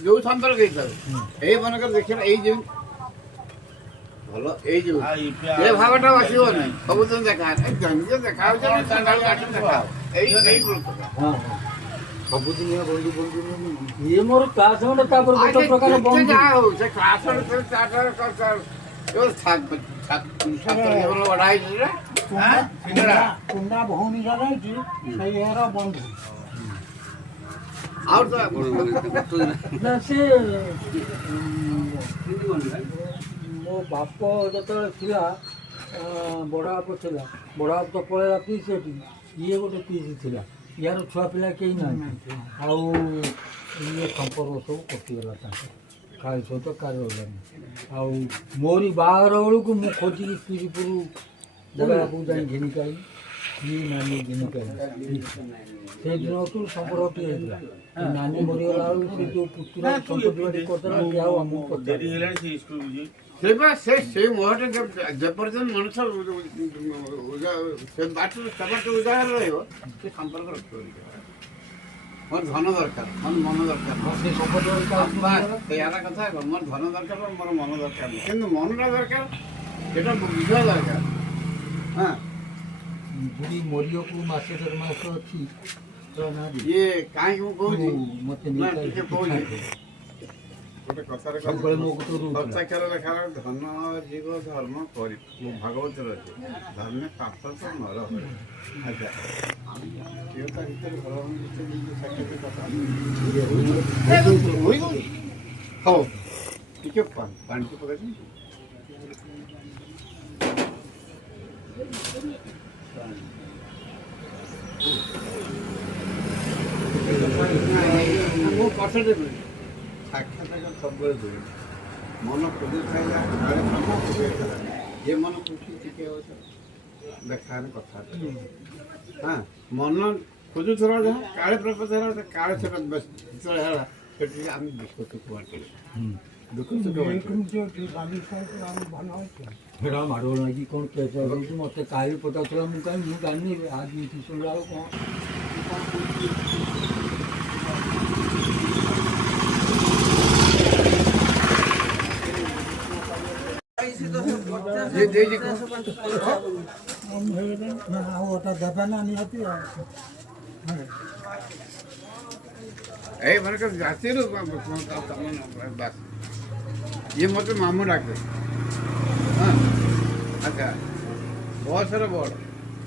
जो संपर्क ये मनकर देखिए ये ଭଲ ଏଇ ଯୋଉ ଏ ଭାବଟା ଆସିବ ନାହିଁ ସବୁଦିନ ଦେଖା ଯେମିତି ଦେଖା ହଉଛି ଦେଖା ଏଇ ସବୁଦିନ ବନ୍ଧୁ ବନ୍ଧୁ ଇଏ ମୋର କ୍ଲାସ ଗୋଟେ ତାପରେ ଗୋଟେ ପ୍ରକାର ବନ୍ଧୁ ଯାହା ହଉ ସେ କ୍ଲାସ ବଢା ହେଇଛି କୁଣ୍ଡା ଭଉଣୀ ଯାଇଛି ସେଇ ଏର ବନ୍ଧୁ ଆଉ ନା ସେ ମୋ ବାପ ଯେତେବେଳେ ଥିଲା ବଡ଼ ବାପ ଥିଲା ବଡ଼ ବାପ ତ ପଳେଇଲା ପିସ୍ ସେଠି ଇଏ ଗୋଟେ ପିସ୍ ଥିଲା ୟାର ଛୁଆ ପିଲା କେହି ନାହାନ୍ତି ଆଉ ଇଏ ସମ୍ପର୍କ ସବୁ କଟିଗଲା ତାଙ୍କର କାଳି ସହିତ କାଳି ରହିଲାନି ଆଉ ମୋରି ବାହାଘର ବେଳକୁ ମୁଁ ଖୋଜିକି ପିରିପୁର ବଡ଼ବାପକୁ ଯାଇ ଘିନିକି ଆଇଲି ଇଏ ନାନୀ ଘିନିକି ଆଇଲି ସେଦିନଠୁ ସମ୍ପର୍କଟି ହେଇଥିଲା ନାନୀ ମରିଗଲା ବେଳକୁ ସେ ଯେଉଁ ପୁତୁରା ସମ୍ପତ୍ତି କରିଦେଲା ସେ ଆଉ ଆମକୁ ସେ ମୁହଁଟା ଯେପର୍ଯ୍ୟନ୍ତ ମଣିଷ ସେ ବାଟରୁ ସେପଟେ ଉଦାହରଣ ରହିବ ସେ ସମ୍ପର୍କ ରଖିବ ମୋର ଧନ ଦରକାର ମୋର ମନ ଦରକାର ସେ ସମ୍ପର୍କ ଏହାର କଥା ମୋର ଧନ ଦରକାର ମୋର ମନ ଦରକାର ନାହିଁ କିନ୍ତୁ ମନଟା ଦରକାର ସେଟା ବୁଝିବା ଦରକାର ହଁ ବୁଢ଼ୀ ମରିବାକୁ ମାସେ ଦେଢ଼ ମାସ ଅଛି ଇଏ କାହିଁକି ମୁଁ କହୁଛି ମୋତେ ଟିକେ କହୁଛି ଗୋଟେ କଥାରେ ହସ୍ତାକ୍ଷର ଲେଖା ଧନ ଜୀବ ଧର୍ମ କରି ଭାଗବତରେ ଅଛି ଧର୍ମ ପାପ ତ ନର ଆଚ୍ଛା ତା ଭିତରେ ଭଲ ହଉ ଟିକେ ପାଣି ପକାଇ ମୁଁ ପଛରେ ସାକ୍ଷାତ ସବୁବେଳେ ଦେବି ମନ ଖୋଜି ଖାଇଲା ଯେ ମନ ଖୁସି ଟିକେ ଦେଖାରେ କଥା ହଁ ମନ ଖୋଜୁଥିଲା ଯାହା କାଳେ ପ୍ରପୋଜ ହେଲା କାଳେ ସେଟା ଯେତେବେଳେ ହେଲା ସେଠି ଆମେ ଦୁଃଖ ସୁଖ ବାଣ୍ଟିଲେ ଦୁଃଖ ସୁଖ ସେଟା ମାଡ଼ଗୋଳ ହେଇକି କ'ଣ କେସ୍ ହେଉଛି ମୋତେ କାଲି ପଚାରୁଥିଲା ମୁଁ କାହିଁ ମୁଁ ଜାଣିନି ଆଜି ଏଠି ଶୁଣିଲା ଆଉ କ'ଣ ଆଉ ওটা দেবে না নিহতি এই মানে জাতির বাস ইয়ে মতো মামু ডাকে হ্যাঁ আচ্ছা বয়সের বড়